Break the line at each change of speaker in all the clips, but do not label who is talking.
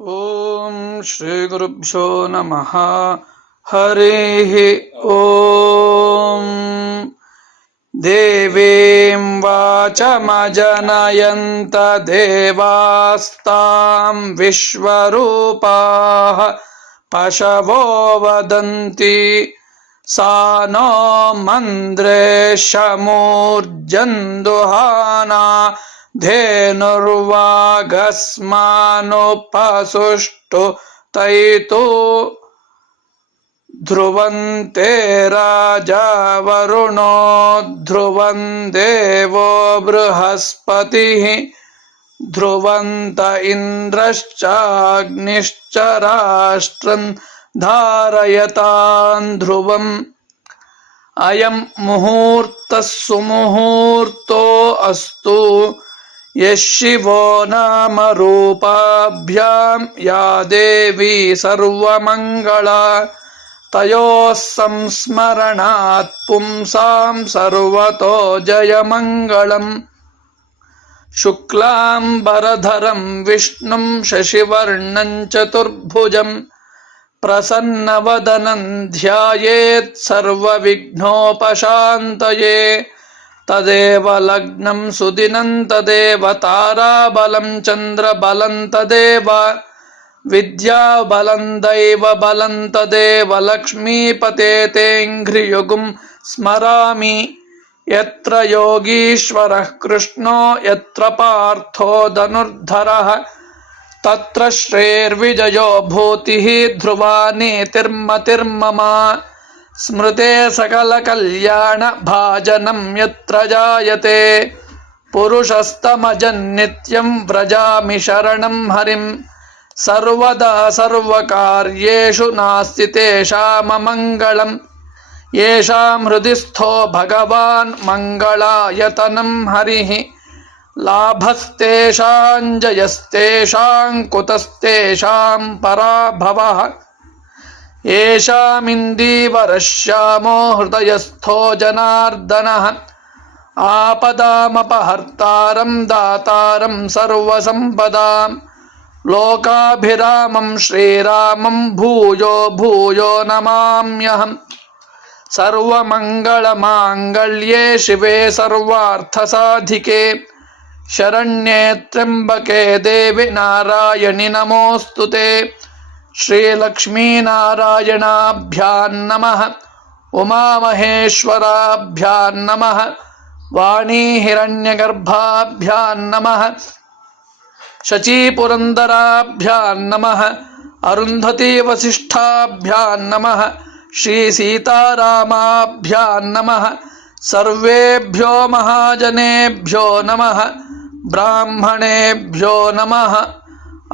ॐ श्रीगुरुभ्यो नमः। हरिः ॐ देवीं वाचमजनयन्त देवास्तां विश्वरूपाः पशवो वदन्ति सा नो मन्द्रे शमूर्जन्दुहाना धेनुर्वागस्मानुपसुष्टु तैतो ध्रुवन्ते राजा वरुणो ध्रुवं देवो बृहस्पतिः ध्रुवन्त इन्द्रश्चाग्निश्च राष्ट्रं धारयतान् ध्रुवम्। अयं मुहूर्तः सुमुहूर्तो अस्तु। यः शिवो नाम रूपाभ्यां या देवी सर्वमङ्गला तयोः संस्मरणात् पुंसां सर्वतो जयमङ्गलम् शुक्लाम्बरधरं विष्णुं शशिवर्णं चतुर्भुजम् प्रसन्नवदनं ध्यायेत् सर्वविघ्नोपशान्तये तदेव लग्नं सुदिनं तदेव ताराबलं चन्द्रबलं तदेव विद्याबलं दैवबलं तदेव लक्ष्मीपते तेऽङ्घ्रियुगुं स्मरामि यत्र योगीश्वरः कृष्णो यत्र पार्थो धनुर्धरः तत्र श्रेर्विजयो भूतिः ध्रुवा नीतिर्मतिर्मम स्मृते सकलकल्याणभाजनं यत्र जायते। पुरुषस्तमजन्नित्यं व्रजामि शरणं हरिं। सर्वदा सर्वकार्येषु नास्ति तेषाममङ्गलम् येषां हृदि स्थो भगवान् मङ्गलायतनं हरिः। लाभस्तेषां जयस्तेषां कुतस्तेषां पराभवः। येषामिन्दीवरश्यामो हृदयस्थो जनार्दनः आपदामपहर्तारं दातारं सर्वसम्पदां लोकाभिरामं श्रीरामं भूयो भूयो नमाम्यहम् सर्वमङ्गलमाङ्गल्ये शिवे सर्वार्थसाधिके शरण्ये त्र्यम्बके देवि नारायणि नमोऽस्तु ते श्रीलक्ष्मीनारायणाभ्यां नमः। उमामहेश्वराभ्यां नमः। वाणीहिरण्यगर्भाभ्यां नमः। शचीपुरन्दराभ्यां नमः। अरुन्धतीवसिष्ठाभ्यां नमः। श्रीसीतारामाभ्यां नमः। सर्वेभ्यो महाजनेभ्यो नमः। ब्राह्मणेभ्यो नमः।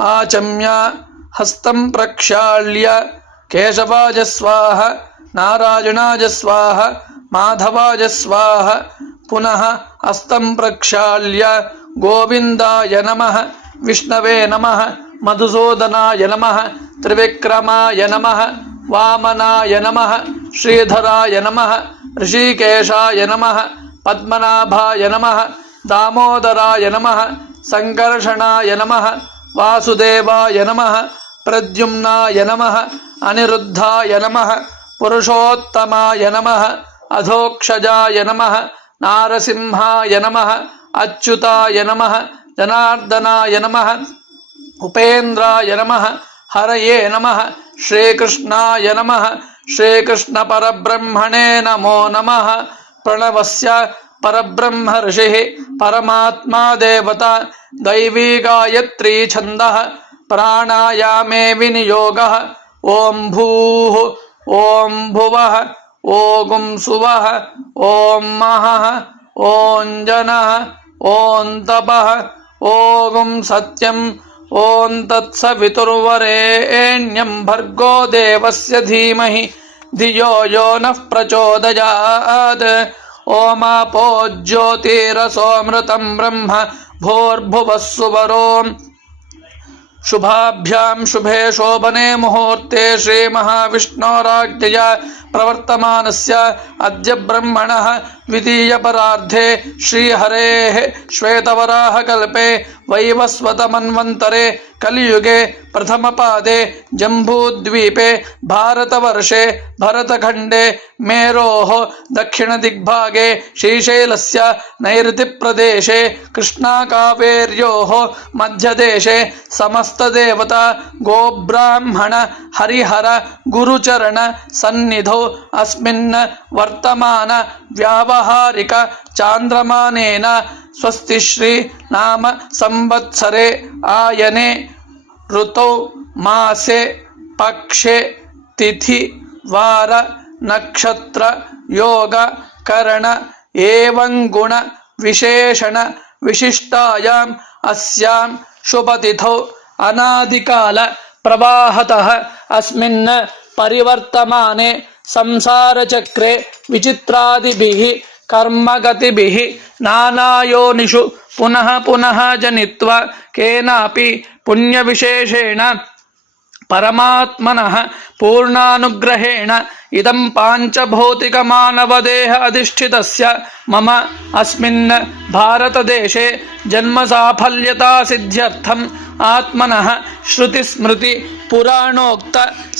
आचम्य हस्तं प्रक्षाल्य केशवाय स्वाहा नारायणाय स्वाहा माधवाय स्वाहा पुनः हस्तं प्रक्षाल्य गोविन्दाय नमः विष्णवे नमः मधुसूदनाय नमः त्रिविक्रमाय नमः वामनाय नमः श्रीधराय नमः ऋषिकेशाय नमः पद्मनाभाय नमः दामोदराय नमः सङ्कर्षणाय नमः वासुदेवाय नमः प्रद्युम्नाय नमः अनिरुद्धाय नमः पुरुषोत्तमाय नमः अधोक्षजाय नमः नारसिंहाय नमः अच्युताय नमः जनार्दनाय नमः उपेन्द्राय नमः हरये नमः श्रीकृष्णाय नमः श्रीकृष्णपरब्रह्मणे नमो नमः प्रणवस्य परब्रह्म ऋषिः परमात्मा देवता दैवी गायत्री छन्दः प्राणायामे विनियोगः। ॐ भूः ॐ भुवः ॐ सुवः ॐ महः ॐ जनः ॐ तपः ॐ सत्यम् ॐ तत्सवितुर्वरेण्यं भर्गो देवस्य धीमहि। धियो यो नः प्रचोदयात्। ओमापो ज्योतिरसोऽमृतं ब्रह्म, भूर्भुवः सुवरोम्। शुभाभ्यां शुभे शोभने मुहूर्ते श्रीमहाविष्णोराज्ञया प्रवर्तमानस्य अद्य ब्रह्मणः द्वितीयपरार्धे श्रीहरेः श्वेतवराहकल्पे वैवस्वतमन्वन्तरे कलियुगे प्रथम प्रथमपादे जम्बूद्वीपे भारतवर्षे भरतखण्डे मेरोः दक्षिणदिग्भागे श्रीशैलस्य नैऋतिप्रदेशे कृष्णाकावेर्योः मध्यदेशे समस्तदेवता गोब्राह्मण हरिहर गुरुचरण सन्निधौ अस्मिन् वर्तमान व्यावहारिक चान्द्रमानेन स्वस्तिश्री नाम संवत्सरे आयने ऋतौ मासे पक्षे तिथि वार नक्षत्र योग करण एवं गुण विशेषण विशिष्टायाम् अस्यां शुभतिथौ अनादिकाल प्रवाहतः अस्मिन् परिवर्तमाने संसारचक्रे विचित्रादिभिः, कर्मगतिभिः, नानायोनिषु पुनः पुनः जनित्वा केनापि पुण्यविशेषेण परमात्मनः पूर्णानुग्रहेण इदं पाञ्चभौतिकमानवदेह अधिष्ठितस्य मम अस्मिन् भारतदेशे जन्मसाफल्यतासिद्ध्यर्थम् आत्मनः श्रुतिस्मृति पुराणोक्त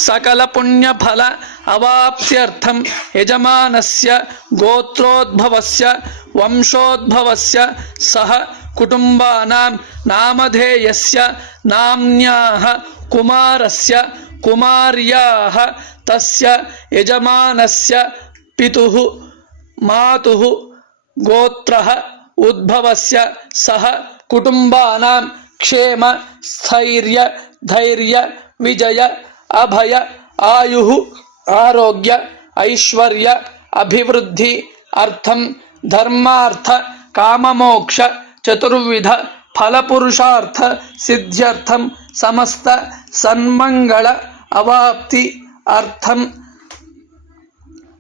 सकलपुण्यफल अवाप्त्यर्थं यजमानस्य गोत्रोद्भवस्य, वंशोद्भवस्य, सह कुटुम्बानां नामधेयस्य, नाम्न्याः कुमारस्य, कुमार्याः, तस्य यजमानस्य पितुः, मातुः, गोत्रः, उद्भवस्य, सह कुटुम्बानां क्षेम, स्थैर्य, धैर्य, विजय, अभय, आयुः आरोग्य, ऐश्वर्य, अभिवृद्धि, अर्थं, धर्मार्थ, काममोक्ष, चतुर्विध, फलपुरुषार्थ, सिद्ध्यर्थं, समस्त सन्मङ्गल अवाप्ति, अर्थं,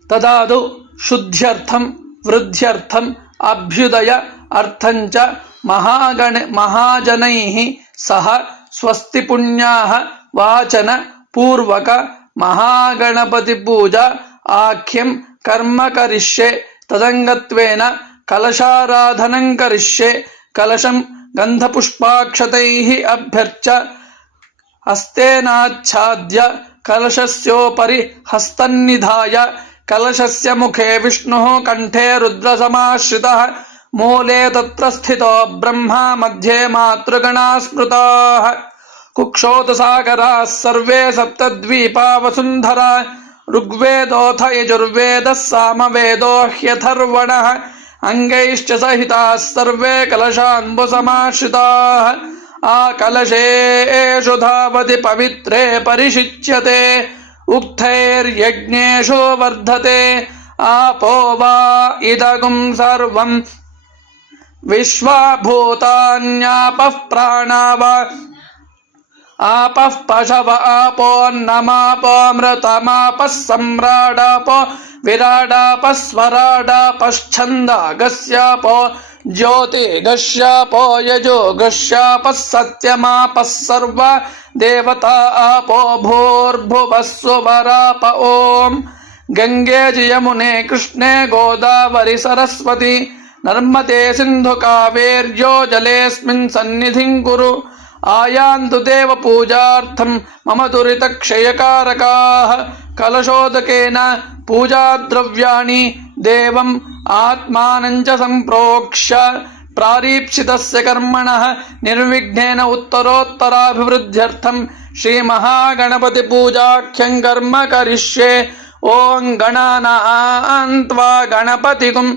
तदादौ, शुद्ध्यर्थं वृद्ध्यर्थम् अभ्युदय अर्थञ्च महागण, महाजनैः सह स्वस्तिपुण्याः वाचन पूर्वक महागणपतिपूजा आख्यं कर्म करिष्ये तदङ्गत्वेन कलशाराधनं करिष्ये कलशं गन्धपुष्पाक्षतैः अभ्यर्च हस्तेनाच्छाद्य कलशस्योपरि हस्तन्निधाय कलशस्य मुखे विष्णुः कण्ठे रुद्रसमाश्रितः मूले तत्र स्थितो ब्रह्मा मध्ये मातृगणा स्मृताः कुक्षोतसागराः सर्वे सप्तद्वीपा ऋग्वेदोऽथ यजुर्वेदः सामवेदो ह्यथर्वणः अङ्गैश्च सहिताः सर्वे कलशान्बुसमाश्रिताः आकलशेषु धावति पवित्रे परिषिच्यते उक्थैर्यज्ञेषु वर्धते। आपो वा इदगुं सर्वम् विश्वाभूतान्यापः प्राणा वा आपः पशव आपोन्नमापोऽमृतमापः सम्राडापो विराडापः स्वराडापश्छन्दागस्यापो ज्योतिगस्यापो यजोगस्यापः सत्यमापः सर्व देवता आपो भूर्भुवः सुवराप ॐ गङ्गे च यमुने कृष्णे गोदावरि सरस्वती नर्मदे सिन्धु कावेर्यो जलेऽस्मिन् सन्निधिं कुरु आयान्तु देव पूजार्थं मम दुरितक्षयकारकाः। कलशोदकेन पूजाद्रव्याणि देवम् आत्मानं च सम्प्रोक्ष्य प्रारीप्सितस्य कर्मणः निर्विघ्नेन उत्तरोत्तराभिवृद्ध्यर्थं श्रीमहागणपतिपूजाख्यं कर्म करिष्ये। ॐ गणानान्त्वा गणपतिगुम्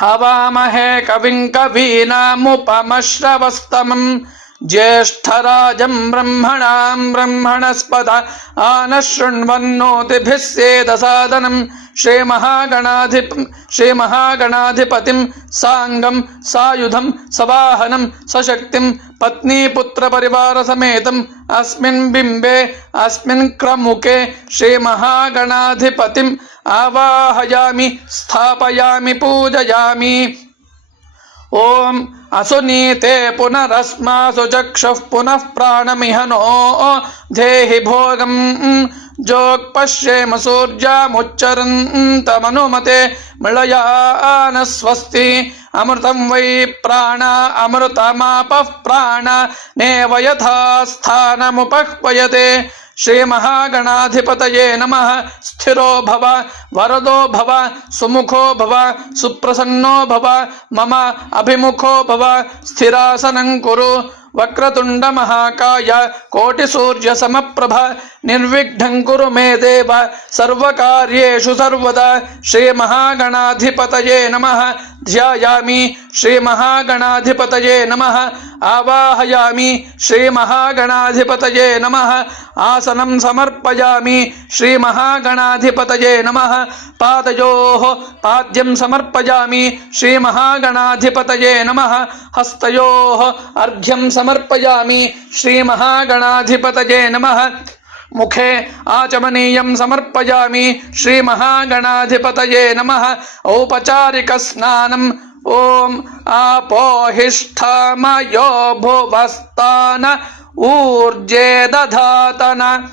हवामहे कविं कवीनामुपमश्रवस्तमम्। ज्येष्ठराजं ब्रह्मणां ब्रह्मणस्पद आनः शृण्वन्नोतिभिः सेदसादनं श्रीमहागणाधिप श्रीमहागणाधिपतिं साङ्गं, सायुधं, सवाहनं, सशक्तिं, पत्नीपुत्रपरिवारसमेतम् अस्मिन् बिम्बे, अस्मिन् क्रमुके श्रीमहागणाधिपतिम् आवाहयामि, स्थापयामि, पूजयामि। ॐ असुनीते पुनरस्मासु चक्षुः पुनः प्राणमिह नो धेहि भोगम् जोक्पश्येम सूर्यामुच्चरन्तमनुमते मृळयान स्वस्ति अमृतं वै प्राण अमृतमापः प्राण नेव यथा स्थानमुपह्वयते श्रीमहागणाधिपतये नमः। स्थिरो भव, वरदो भव, सुमुखो भव, सुप्रसन्नो भव, मम अभिमुखो भव। स्थिरासनं कुरु। वक्रतुण्डमहाकाय कोटिसूर्यसमप्रभ। निर्विघ्नं कुरु मे देव। सर्वकार्येषु सर्वदा। श्रीमहागणाधिपतये नमः। ध्यायामि श्रीमहागणाधिपतये नमः। आवाहयामि श्रीमहागणाधिपतये नमः। आसनं समर्पयामि श्रीमहागणाधिपतये नमः। पादयोः पाद्यं समर्पयामि श्रीमहागणाधिपतये नमः। हस्तयोः अर्घ्यं समर्पयामि श्रीमहागणाधिपतये नमः। मुखे आचमनीय आचमनीयं समर्पयामि श्रीमहागणाधिपतये नमः। औपचारिकस्नानम् ॐ आपोहिष्ठामयो भुवस्तान ऊर्जे दधातन।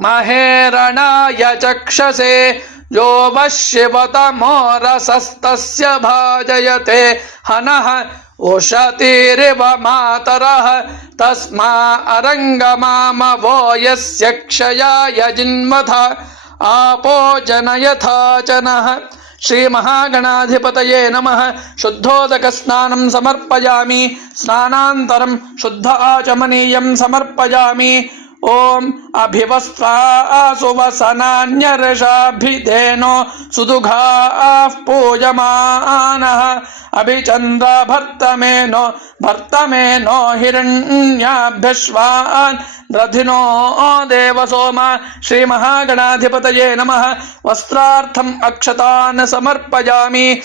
महेरणाय चक्षसे यो वः शिवतमोरसस्तस्य भाजयते। हनः उशतिरिव मातरः तस्मा अरङ्गमामवो यस्य क्षयाय जिन्मथ आपो जनयथा च नः श्रीमहागणाधिपतये नमः। शुद्धोदकस्नानं समर्पयामि। स्नानान्तरं शुद्ध आचमनीयं समर्पयामि। ॐ अभिवस्त्रासुवसनान्यर्षाभिधेनो सुदुघाः पूयमानः अभिचन्द्रभर्तमेनो, भर्तमेनो हिरण्याभ्यश्वान् रथिनो देवसोम, श्रीमहागणाधिपतये नमः। वस्त्रार्थम् अक्षतान् समर्पयामि।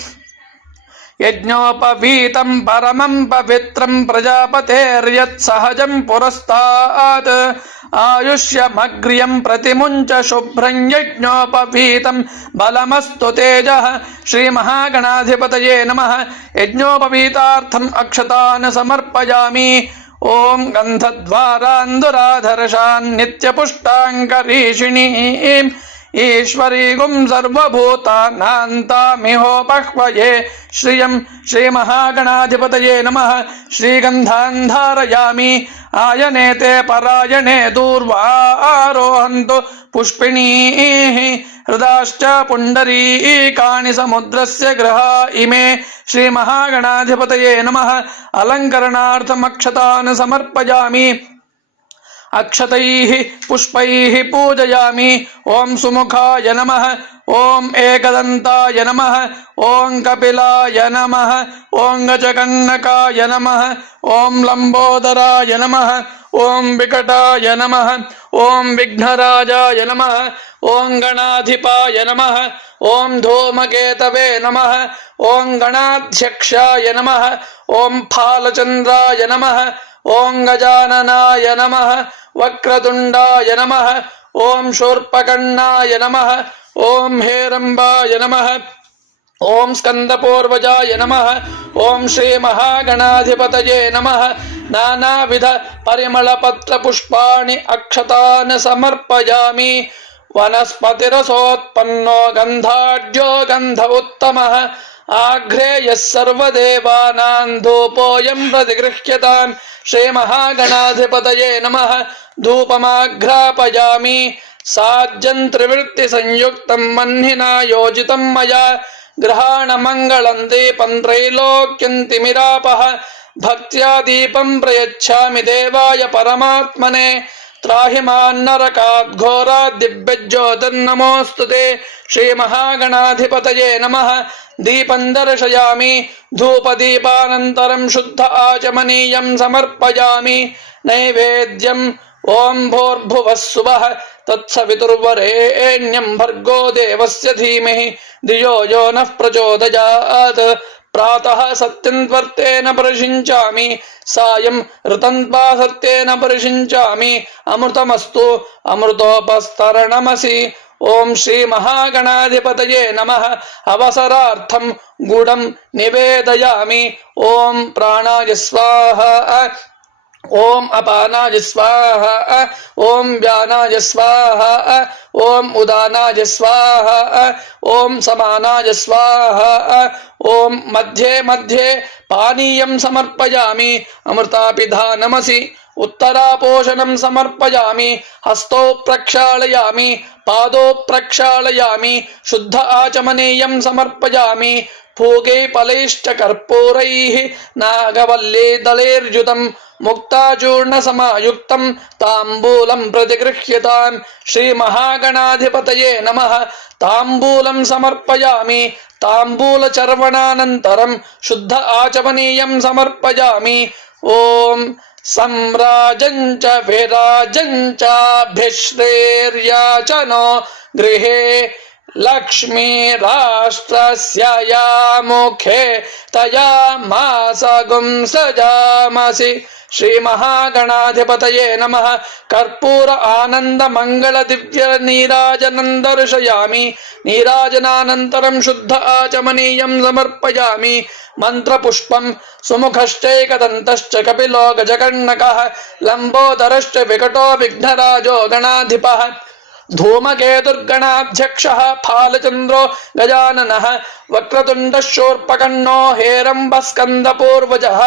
यज्ञोपवीतं परमं पवित्रं प्रजापतेर्यत्सहजं पुरस्तात्। आयुष्यमग्र्यं प्रतिमुञ्च शुभ्रं यज्ञोपवीतं। बलमस्तु तेजः। श्रीमहागणाधिपतये नमः। यज्ञोपवीतार्थम् अक्षतान् समर्पयामि। ॐ गन्धद्वारान्दुराधर्षान् नित्यपुष्टाङ्करीषिणीम् ईश्वरीगुं सर्वभूतानान्तामिहोपह्वये श्रियं श्रीमहागणाधिपतये नमः। श्रीगन्धान् धारयामि। आयनेते परायणे दूर्वारोहन्तु पुष्पिणीः हृदाश्च पुण्डरीकाणि समुद्रस्य गृहा इमे श्रीमहागणाधिपतये नमः। अलङ्करणार्थमक्षतान् समर्पयामि। अक्षतैः पुष्पैः पूजयामि। ॐ सुमुखाय नमः। ॐ एकदन्ताय नमः ॐ कपिलाय नमः ॐ गजकन्नकाय नमः ॐ लम्बोदराय नमः ॐ विकटाय नमः ॐ विघ्नराजाय नमः ॐ गणाधिपाय नमः ॐ धूमकेतवे नमः ॐ गणाध्यक्षाय नमः ॐ फालचन्द्राय नमः ॐ गजाननाय नमः वक्रतुण्डाय नमः ॐ शूर्पकर्णाय नमः ॐ हेरम्बाय नमः। ॐ स्कन्दपूर्वजाय नमः। ॐ श्रीमहागणाधिपतये नमः। नानाविध परिमलपत्रपुष्पाणि अक्षतान् समर्पयामि। वनस्पतिरसोत्पन्नो गन्धाढ्यो गन्ध उत्तमः आघ्रेयः सर्वदेवानां धूपोऽयं प्रतिगृह्यताम् श्रीमहागणाधिपतये नमः। धूपमाघ्रापयामि साज्यं त्रिवृत्तिसंयुक्तं मह्निना योजितं मया। ग्रहाणमङ्गलं दीपं त्रैलोक्यन्तिमिरापः। भक्त्या दीपं प्रयच्छामि देवाय परमात्मने। त्राहि मान्नरकात् घोरात् दिव्यज्योतिर्नमोऽस्तु ते। श्रीमहागणाधिपतये नमः। दीपं दर्शयामि। धूपदीपानन्तरं शुद्ध आचमनीयं समर्पयामि। नैवेद्यम् ॐ भोर्भुवः सुवः। तत्सवितुर्वरेण्यम् भर्गो देवस्य धीमहि। धियो यो नः प्रचोदयात्। प्रातः सत्यन्त्वर्तेन परिषिञ्चामि। सायम् ऋतन्त्वा सत्येन परिषिञ्चामि। अमृतमस्तु, अमृतोपस्तरणमसि। ओम श्री महागणाधिपतये नमः। अवसरार्थं गुडं निवेदयामि। ओम प्राणाय स्वाहा। ओम अपानाय स्वाहा, ओम व्यानाय स्वाहा, ओम उदानाय स्वाहा, ओम समानाय स्वाहा, ओम मध्ये मध्ये पानीयम समर्पयामि अमृतापिधा नमसी ఉత్తరాపోషణం సమర్పయామి హస్తౌ ప్రక్షాళయామి పాదో ప్రక్షాళయామి శుద్ధ ఆచమనీయం సమర్పయామి పూగై ఫలైశ్చ కర్పూరైः నాగవల్లే దళైర్యుతం ముక్తాచూర్ణ సమాయుక్తం తాంబూలం ప్రతిగృహ్యతాం శ్రీమహాగణాధిపతయే నమ తాంబూలం సమర్పయామి తాంబూలచర్వణానంతరం శుద్ధ ఆచమనీయం సమర్పయామి सम्राजम् च विराजम् चाभिश्रेर्याचनो गृहे लक्ष्मीराष्ट्रस्य या मुखे तया मासगुं जामसी श्रीमहागणाधिपतये नम। कर्पूर आनंद मंगल दिव्य आनन्दमङ्गलदिव्यनीराजनन्द ऋषयामी नीराजनानन्तरं शुद्ध आचमनीय समर्पयामि। मन्त्रपुष्पं सुमुखश्चैकदन्तश्च कपिलो गजकर्णकः विकटो विघ्नराजो गणाधिप। धूमकेतुर्गणाध्यक्षः फालचंद्रो गजानन वक्रतुंड शोर्पकन्नो हेरंब स्कंद पूर्वज यः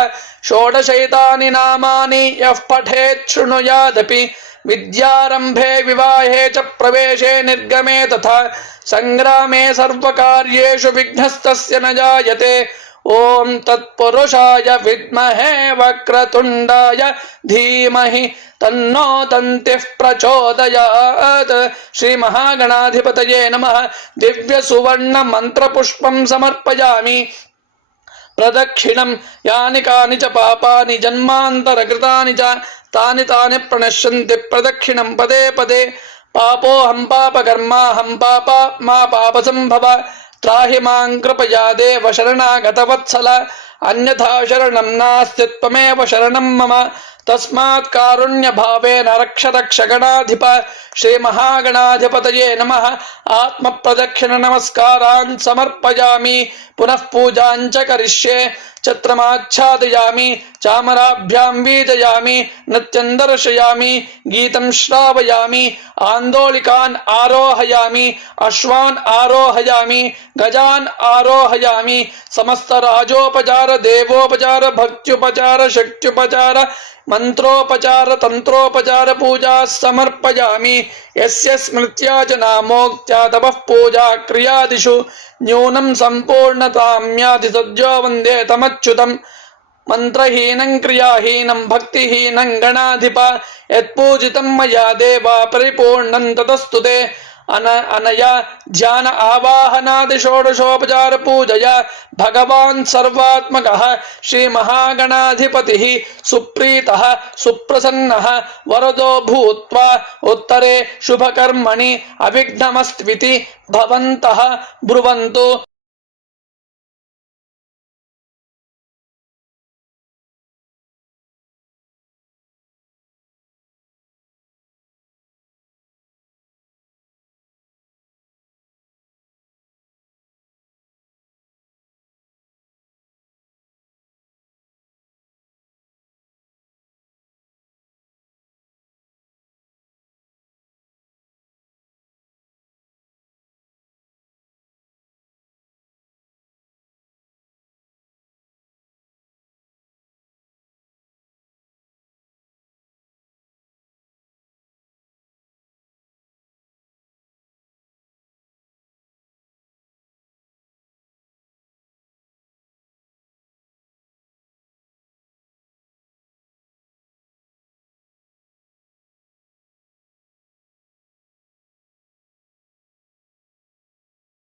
यठे शृणुयादपि विवाहे च प्रवेशे निर्गमे तथा संग्रामे सर्वकार्येषु विघ्नस्तस्य न जायते ॐ तत्पुरुषाय विद्महे वक्रतुण्डाय धीमहि तन्नो दन्तिः प्रचोदयात्। श्रीमहागणाधिपतये नमः। दिव्यसुवर्णमन्त्रपुष्पं समर्पयामि। प्रदक्षिणं, यानि कानि च पापानि, जन्मान्तरकृतानि च, तानि तानि प्रणश्यन्ति। प्रदक्षिणं पदे पदे। पापोऽहं पापकर्माहं पापात्मा पापसम्भव। त्राहि माँ कृपया देव शरणागतवत्सल। अन्यथा शरणं नास्ति, त्वमेव शरणं मम। तस्मात् कारुण्यभावेन रक्ष रक्ष गणाधिप श्रीमहागणाधिपतये नमः। आत्मप्रदक्षिणनमस्कारान् समर्पयामि, पुनः पूजां च करिष्ये, छत्रमाच्छादयामि, चामराभ्यां बीजयामि नृत्यं दर्शयामि, गीतं श्रावयामि, आन्दोलिकान् आरोहयामि, अश्वान् आरोहयामि, गजान् आरोहयामि समस्तराजोपचार దేవోపచార భక్త్యుపచార శక్త్యుపచార మంత్రోపచార తంత్రోపచార పూజా సమర్పయామి. ఎస్య స్మృత్యా చ నామోక్త్యా తపః పూజా క్రియాదిషు న్యూనం సంపూర్ణతామ్యాది సద్యో వందే తమచ్యుతం. మంత్రహీనం క్రియాహీనం భక్తిహీనం గణాధిప. యత్పూజితం మయా దేవా పరిపూర్ణం తతస్తుతే अन, अनया ध्यान आवाहनादि षोडशोपचार पूजया। भगवान् सर्वात्मकः, श्रीमहागणाधिपतिः, सुप्रीतः, सुप्रसन्नः, वरदो भूत्वा उत्तरे शुभकर्मणि अविघ्नमस्त्विति भवन्तः ब्रुवन्तु।